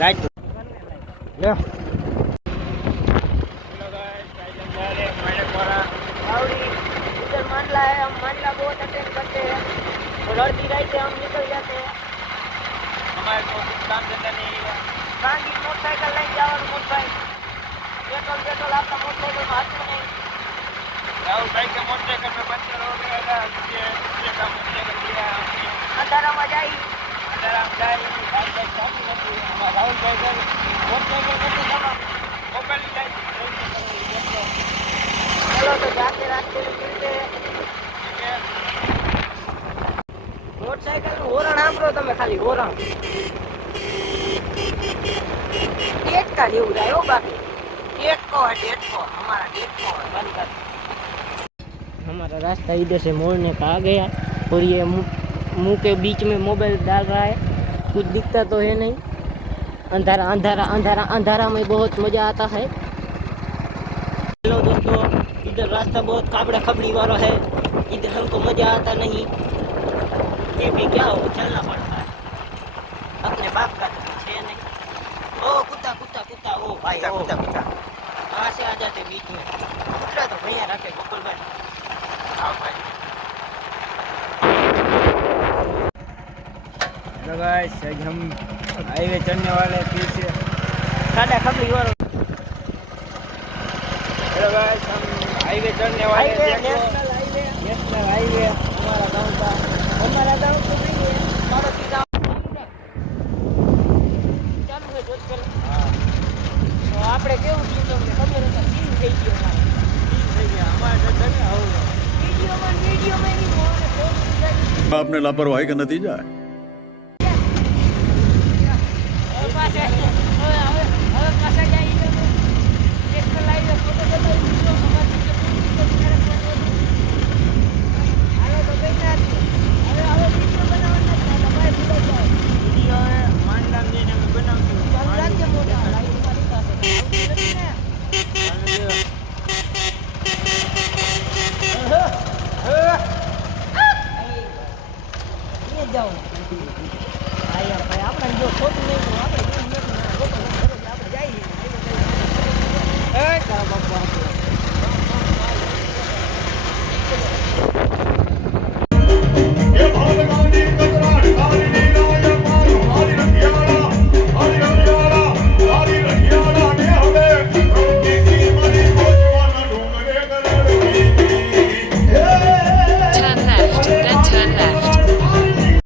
Light લે मानला है, हम मानला बहुत अटेंड करते हैं और अर्धी रात हम निकल जाते हैं। हमारे को कुछ काम धंधा नहीं है। गांधी मोटरसाइकिल नहीं जाओ मोटरसाइकिल पेट्रोल पेट्रोल आपका मोटरसाइकिल में हाथ में नहीं। राहुल भाई के मोटरसाइकिल में पंचर हो गया था, इसलिए दूसरे का मोटरसाइकिल लिया हमने। अंधारा में जाई अंधारा में जाई बाइक बाइक चालू नहीं। हमारा राहुल भाई का मोटरसाइकिल नहीं चला, मोबाइल लाइट चलो तो जाते रास्ते में मिलते हैं। मोटरसाइकिल નું હોરણ સાંભળો તમે ખાલી હોરણ ટેટકા જેવું જાય હો બાકી ટેટકો है टेटको हमारा टेटको है बंद कर। हमारा रास्ता इधर से मोड़ने का आ गया और ये मुंह के बीच में मोबाइल डाल रहा है, कुछ दिखता तो है नहीं। अंधारा अंधारा अंधारा अंधारा में बहुत मजा आता है। हेलो दोस्तों, इधर रास्ता बहुत काबड़ा खबड़ी वाला है, इधर हमको मजा आता नहीं। ये भी क्या हो, चलना पड़ता है, अपने बाप का तो कुछ है नहीं। ओ कुत्ता कुत्ता कुत्ता, ओ भाई ओ कुत्ता कुत्ता कहाँ से आ जाते बीच में। कुत्ता तो भैया रखे गोकुल भाई। आओ भाई। हेलो गाइस, आज हम हाईवे चढ़ने वाले हैं फिर से। काबड़ा खबड़ी वाला हेलो गाइस, हम हाईवे चढ़ने वाले हैं। देखो, नेशनल हाईवे हमारा गांव का। हमारा गांव तो नहीं है, पड़ोसी गांव ચાલુ છે જોત પેલા। हाँ તો આપણે કેવું થયું તમને ખબર હતા, સીન થઈ ગયો અમારે ठीक है, हमारे घर में आओ। વીડિયોમાં નહીં મોને ફોન કરી आपने लापरवाही का नतीजा है। હવે પાછા જઈએ અમે નેશનલ હાઈવે ફોટો બતાવી દીધો અમારી હાલો તો ગઈ ના હવે વિડીયો બનાવવાના છે ભાઈ ભૂલો જાય વિડીયો માંડલામ જઈને અમે બનાવશું। ચાલુ રાખજે મોટા લાઈવ મારી પાસે આવતી નથી ને। એ જાઉં ભાઈ આપણે જો ખોટું નહીં તો આપણે આપણે જઈએ તારા બાપા ये भावनाओं की